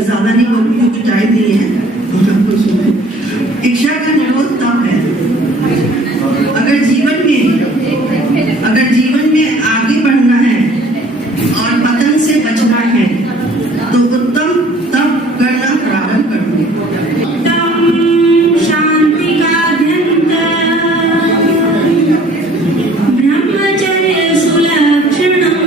ज्यादा नहीं बोलूंगी, जो टाइम नहीं है हमको सुने। इच्छा का निरोध तब है अगर जीवन में आगे बढ़ना है और पतन से बचना है तो उत्तम तप करना प्रारंभ करूंगी। शांति का ब्रह्मचर्य सुलक्षणम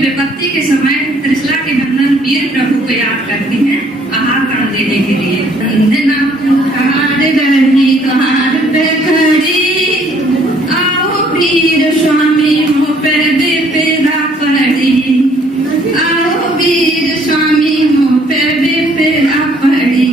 विपत्ति के समय त्रिशला के बंधन वीर प्रभु को याद करती हैं आहार कण देने के लिए। आओ वीर स्वामी हो पे बेपेदा पड़ी, आओ वीर स्वामी हो पे बेपेदा पड़ी।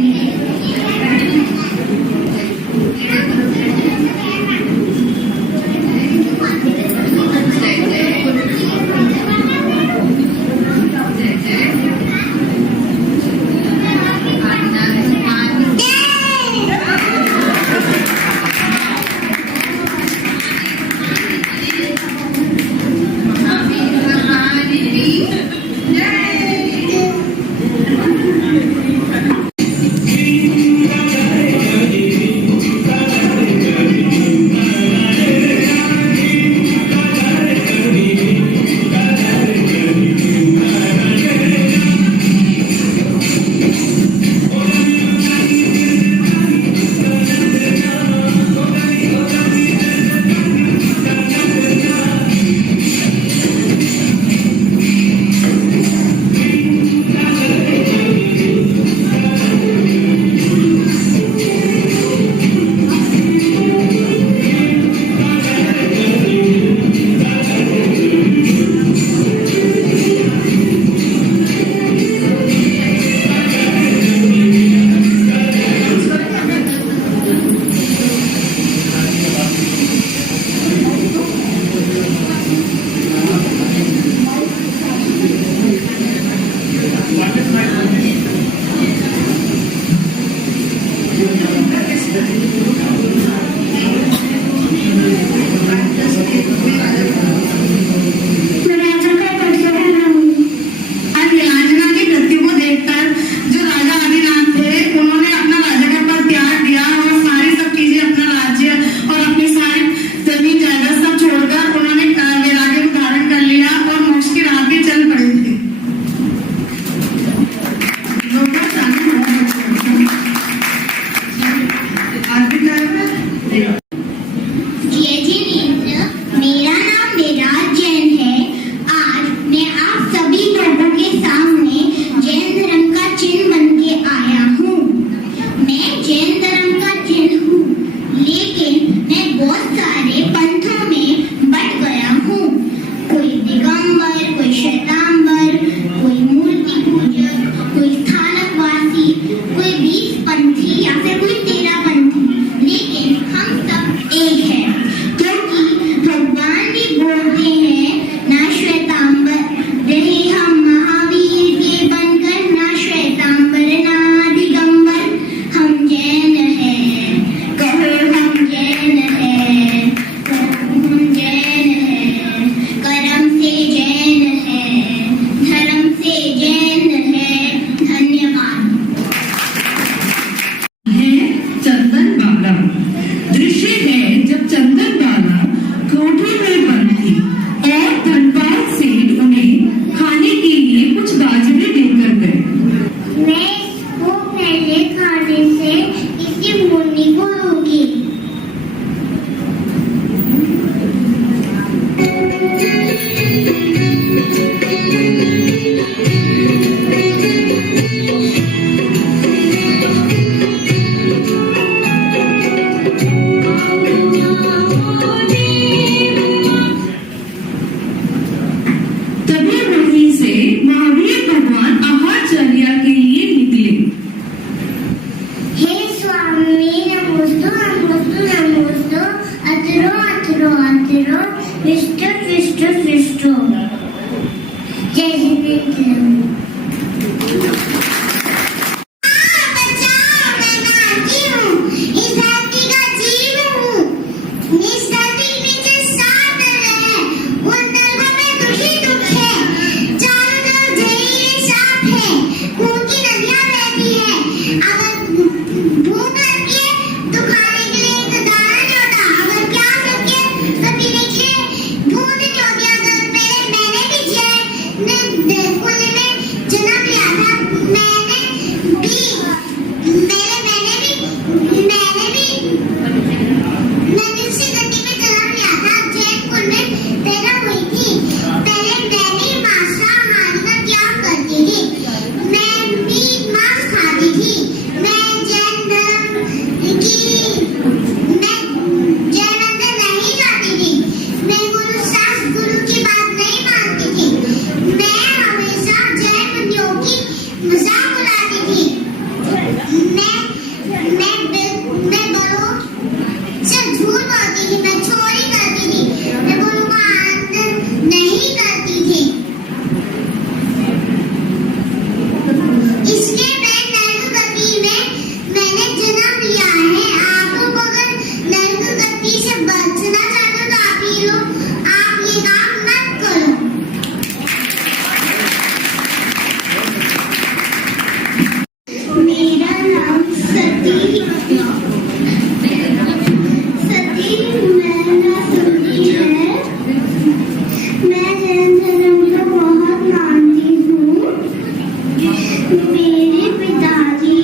मेरे पिताजी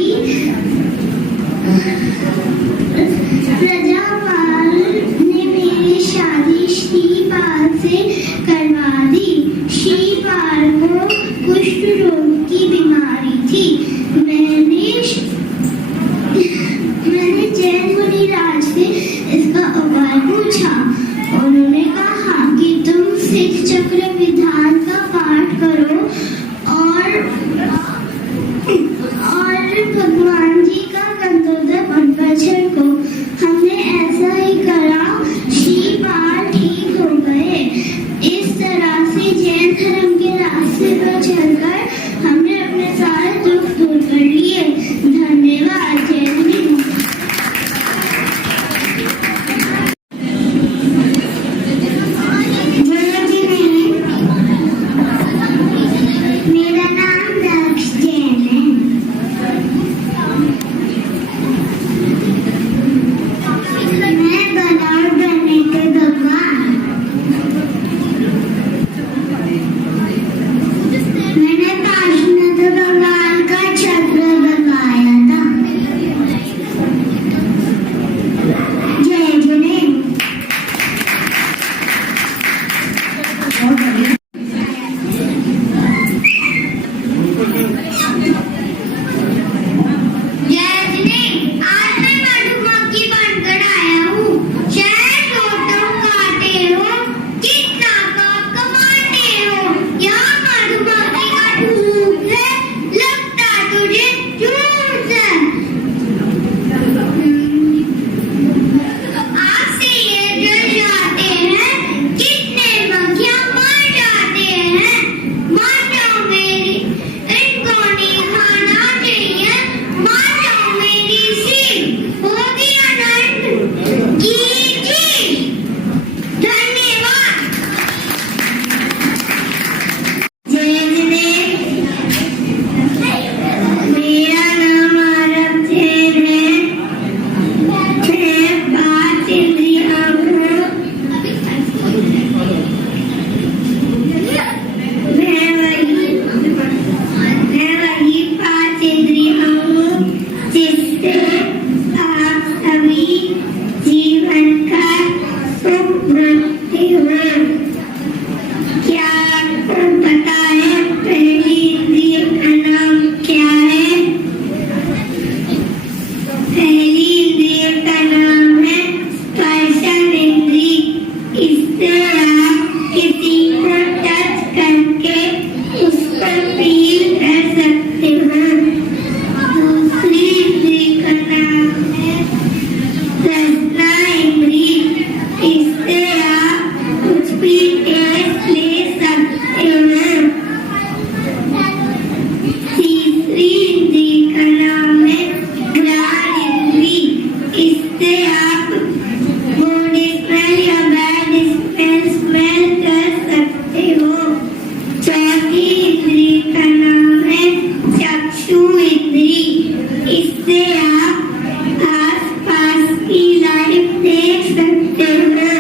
प्रजापाल ने मेरी शादी श्रीपाल से करवा दी। श्रीपाल को कुष्ठ रोग की बीमारी थी। मैंने जैन मुनिराज से इसका उपाय पूछा। उन्होंने कहा कि तुम सिद्ध चक्र विधान का पाठ करो और भगवान जी का कंदोदक उन पर छिड़को। हमने ऐसा ही करा। श्रीपाल ठीक हो गए। इस तरह से जैन धर्म के रास्ते पर चलकर हमने अपने सारे दुख दूर कर लिए। धन्यवाद। जय हिंद। मेरा नाम दक्ष जैन है। मैं बलौर बनने के भगवान। मैंने काशीनाथ भगवान का चक्र बनवाया था। जय जिनेन्द्र। बहुत बढ़िया। आज मैं मधुमक्खी बनकर आया हूँ। शहर को तुम काटे हो, कितना पाप कमाते हो। यहाँ मधुमक्खी का धूप है, लगता तुझे झूठ है। आग से ये जल जाते हैं, कितने मक्खियाँ मर जाते हैं। मर जाओ मेरी, इनको नहीं खाना चाहिए। मर जाओ मेरी सीख होगी अनंत की जी। धन्यवाद। जय जिनेन्द्र। मेरा नाम आरव जैन है। मैं 5 इंद्रियों हूँ। मैं वही 5 इंद्रियों हूँ जिससे आप सभी जीवन का सुख मानते हो। क्या आपको पता है पहली इंद्रिय का नाम क्या है? पहली इंद्रिय का नाम है स्पर्शन इंद्रिय। इससे आप किसी को टच करके उसको फील कर सकते हो। दूसरी इंद्रिय का नाम है रसना इंद्रिय। इससे आप कुछ भी टेस्ट ले सकते हो। तीसरी इंद्रिय का नाम है घ्राण इंद्रिय। इससे आप गुड स्मेल या बैड स्मेल कर सकते हो। चौथी इंद्रिय का नाम है चक्षु इंद्रिय। इससे आप आसपास की लाइफ देख सकते हो।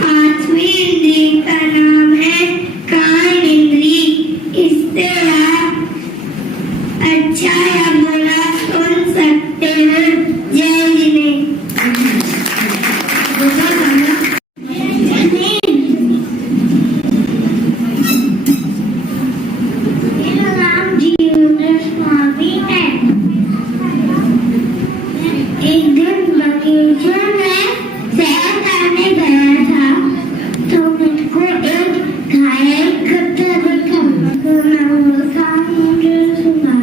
पांचवी इंद्रिय का नाम है कान इंद्रिय। इससे आप अच्छा या बुरा सुन सकते हो। जय जिनेन्द्र। मेरा नाम जीवेंद्र स्वामी है। एक दिन बगीचे में सैर करने गया था तो मुझको एक घायल कुत्ता दिखा। तो मैं उसका मुझे सुना।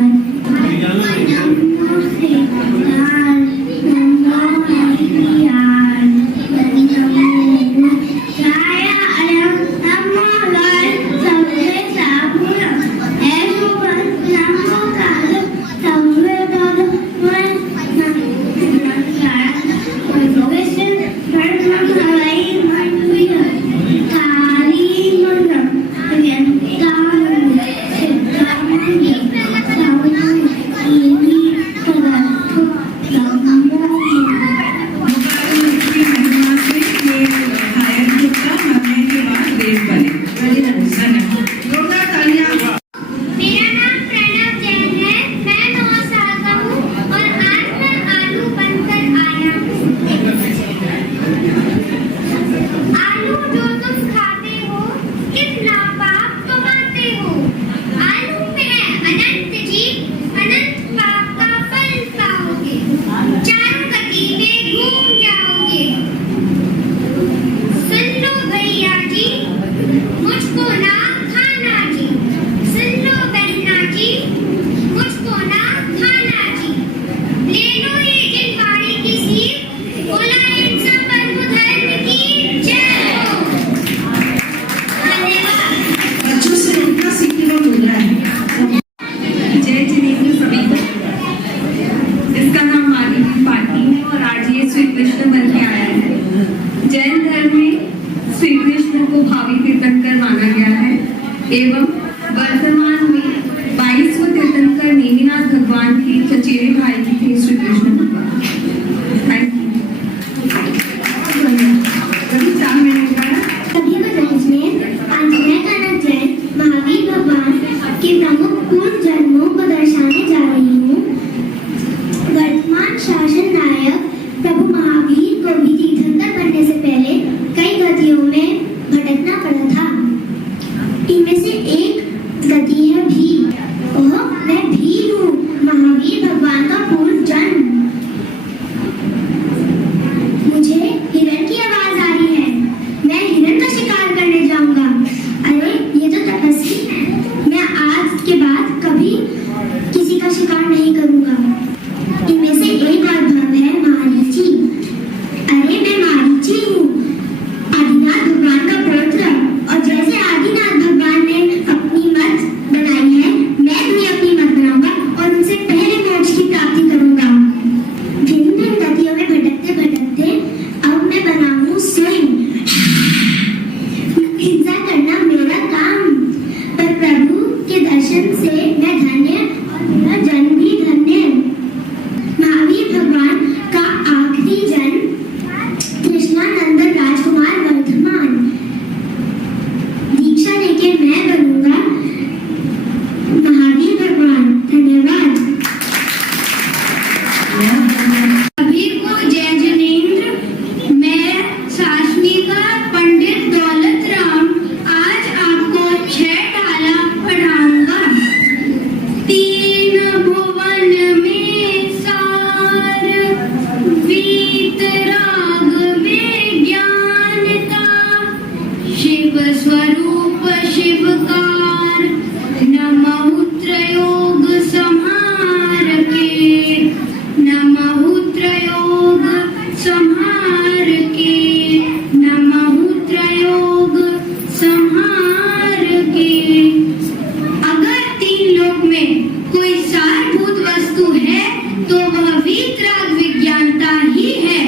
में कोई सारभूत वस्तु है तो वह वीतराग विज्ञानता ही है।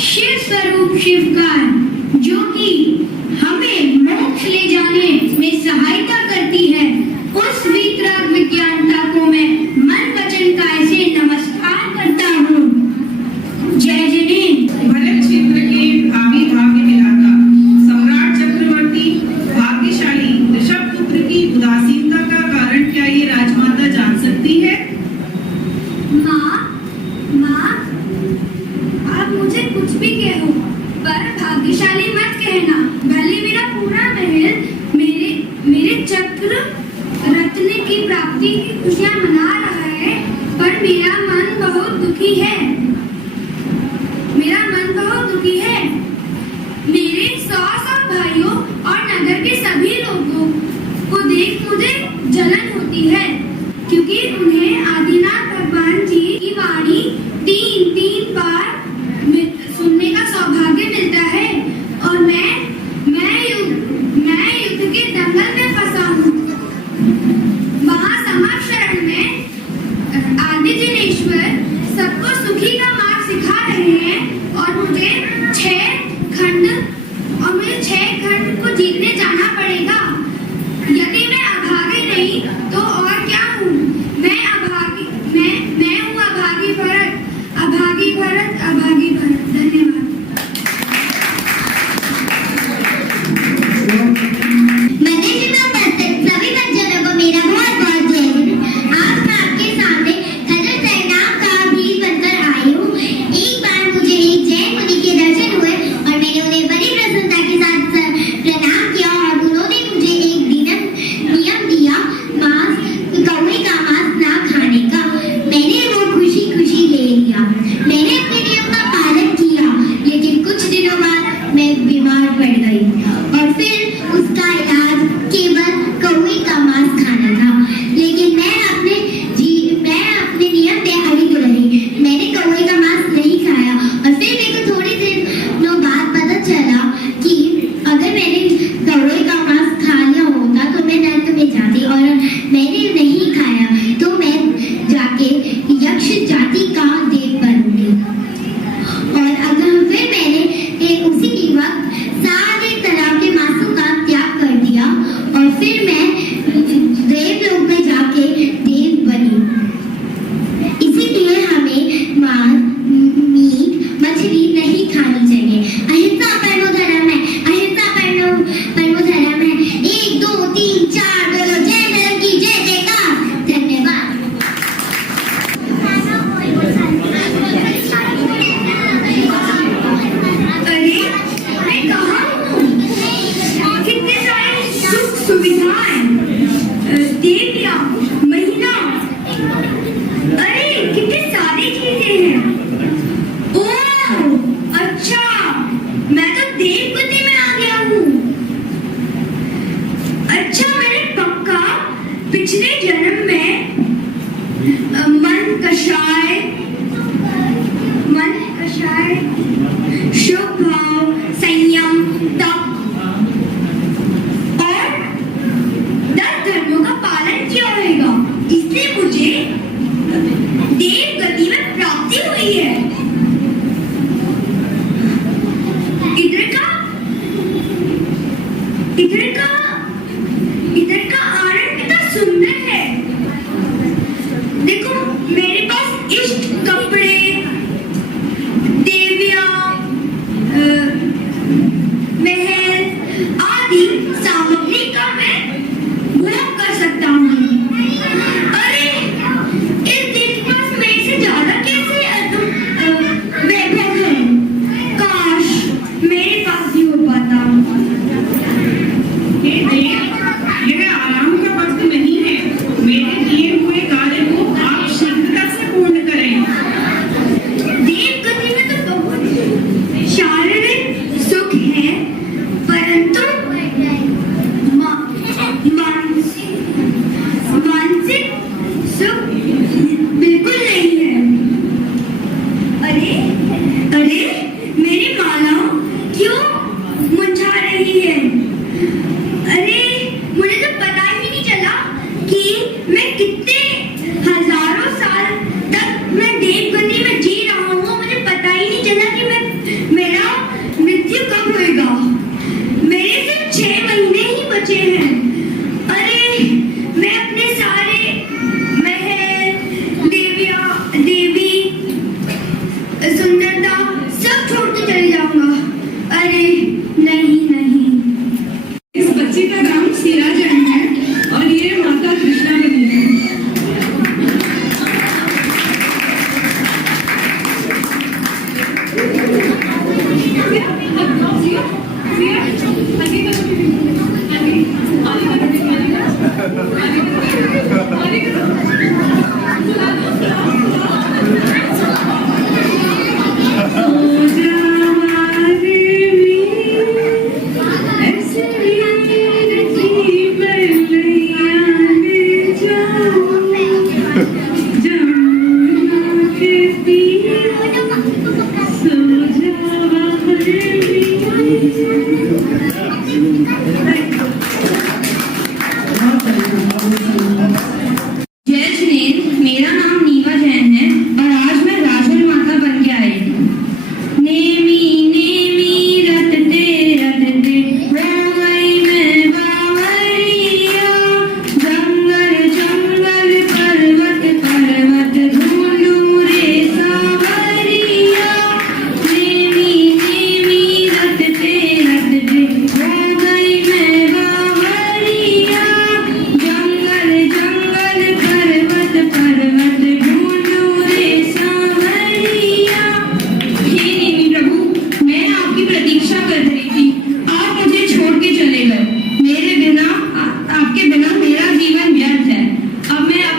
शिव स्वरूप शिवकार जो कि हमें मोक्ष ले जाने में सहायता करती है, उस वीतराग विज्ञानता को मैं मन वचन काय से नमस्कार करता हूँ। जय जिनेन्द्र। भरत क्षेत्र के भावी भाग्य विधाता सम्राट चक्रवर्ती भाग्यशाली ऋषभ पुत्र की उदासीनता का कारण क्या ये राजमाता जान सकती है? माँ, आप मुझे कुछ भी कहो, पर भाग्यशाली मत कहना। भले मेरा पूरा महल मेरे चक्र रत्न की प्राप्ति की खुशियाँ मना रहा है, पर मेरा मन बहुत दुखी है। मेरे 100 भाइयों और नगर के सभी लोगों को देख मुझे जलन होती है, क्योंकि उन्हें आदिनाथ भगवान जी की वाणी तीन बार सुनने का सौभाग्य मिलता है और मैं युद्ध के दंगल में फंसा हूँ। महासमाज शरण में आदि जिनेश्वर सबको सुखी का मार्ग सिखा रहे हैं और मुझे 6 खंड को जीतने जाना पड़ेगा। यदि मैं अभागी नहीं तो और क्या हूँ? मैं हूँ अभागी भरत। धन्यवाद। मनुष्य में उपस्थित सभी बच्चों को मेरा बहुत जय हिंद। आज मैं आपके सामने खजर परिणाम का भी बनकर आई हूँ। एक बार मुझे एक जैन मुनि के दर्शन हुए और मैंने उन्हें बड़ी प्रसन्नता के साथ प्रणाम किया और उन्होंने मुझे एक नियम दिया, कौवे का मांस ना खाने का। मैंने वो खुशी ले लिया। मैंने अपने नियम का पालन किया, लेकिन कुछ दिनों बाद मैं बीमार पड़ गई और फिर उसका इलाज केवल कौवे का मांस खाना था। लेकिन मैं अपने नियम पे अड़िग रही। मैंने कौवे का मांस नहीं खाया और फिर मेरे को थोड़ी दिनों बाद पता चला कि अगर मैंने कौवे का मांस खा लिया होता तो मैं नरक में जाती, और मैंने नहीं खाया तो मैं जाके यक्ष जाति का देव बनूंगी। और अगर फिर मैंने उसी वक्त सारे तरह के मांसों का त्याग कर दिया और फिर मैं देवलोक में जाके देव बनी। इसीलिए हमें मांस, मीट, मछली नहीं खानी चाहिए। अहिंसा परमो धर्म है। 1 2 3 4 बोलो जय धर्म की जय जयकार। धन्यवाद। अरे मैं कहाँ हूँ? कितने सारे सुख सुविधाएं, देवियाँ, महिला, अरे कितने सारी चीजें हैं। ओह अच्छा, मैं तो देवगति में आ गया हूँ। अच्छा, मैंने पक्का पिछले जन्म में मन कषाय, शुभ भाव, संयम, तप और 10 धर्मों का पालन किया होगा, इसलिए मुझे देव गति में प्राप्ति हुई है। इधर का आनंद कितना सुंदर है। देखो, मेरे पास इष्ट कपड़े, देवियाँ, महल आदि सामग्री का मैं भोग कर सकता हूँ। अरे इस दिन के पास मेरे से ज्यादा कैसे वैभव है। काश मेरे पास भी हो पाता। यह आराम का वक्त नहीं है। मेरे दिए हुए कार्य को आप शीघ्रता से पूर्ण करें। देव गति में तो बहुत शारीरिक सुख है, परंतु मानसिक सुख बिल्कुल नहीं है। अरे मेरी मालाओं क्यों मुरझा रही है? अरे मुझे तो पता ही नहीं चला कि मैं कितने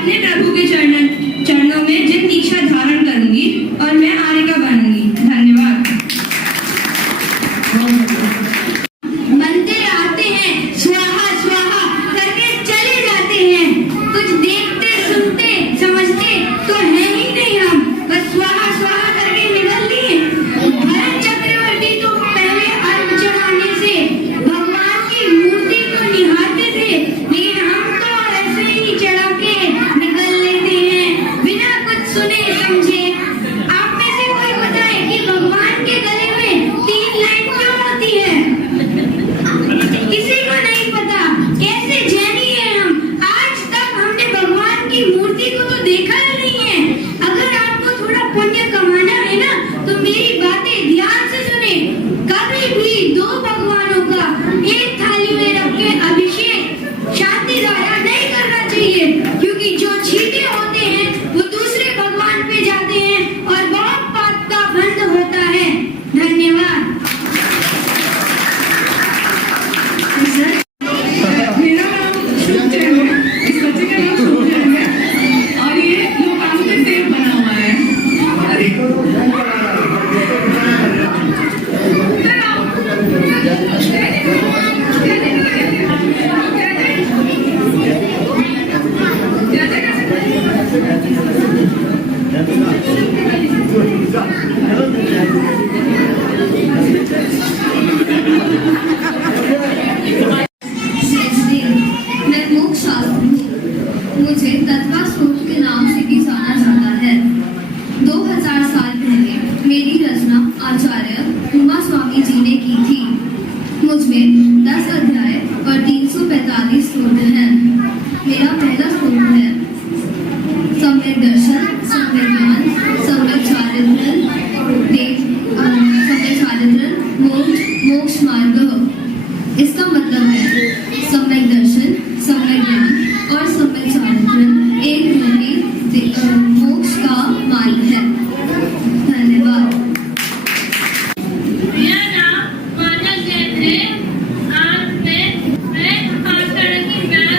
अपने प्रभु के चरणों में जिन दीक्षा धारण करूंगी और मैं आर्यिका बनूंगी। धन्यवाद। मंदिर आते हैं, स्वाहा स्वाहा करके चले जाते हैं। कुछ देखते सुनते समझते तो है ही नहीं हम, बस स्वाहा स्वाहा करके निकल लिए। भरत चक्रवर्ती तो पहले अर्घ चढ़ाने से भगवान की मूर्ति को निहारते थे, लेकिन हम तो ऐसे ही चढ़ा के निकल लेते हैं बिना कुछ सुने समझे। आप में से कोई बताए कि भगवान के गले में 3 लाइन क्यों होती है? किसी को नहीं पता। कैसे जैनी है हम, आज तक हमने भगवान की मूर्ति को तो देखा ही नहीं है। अगर आपको थोड़ा पुण्य कमाना है ना, तो मेरी बातें ध्यान से सुने। कभी भी 2 भगवानों का एक थाली में रख के अभिषेक शांति द्वारा नहीं करना चाहिए, क्योंकि जो छींटे होते हैं वो दूसरे भगवान पे जाते हैं और बहुत पाप का बंध होता है। धन्यवाद। मेरा नाम शुभचैन है, इस बच्चे का नाम शुभचैन है और ये लोकांग में सेब बना हुआ है। मैं मोक्ष शास्त्री हूँ। मुझे तत्वा सूत्र के नाम से भी जाना जाता है। 2000 साल पहले मेरी रचना आचार्य उमा स्वामी जी ने की थी। मुझमें 10 अध्याय और 345 स्तोत्र हैं। मेरा पहला स्तोत्र है सम्यक दर्शन, सम्यक ज्ञान, सम्यक चारित्र्य, सम्यक चारित्र्य, मोक्ष मार्ग। इसका मतलब है सम्यक दर्शन, सम्यक ज्ञान और सम्यक चारित्र्य एक ही मोक्ष का मार्ग है। धन्यवाद। मेरा नाम मानव जैन है। आज मैं आषाढ़ की मैं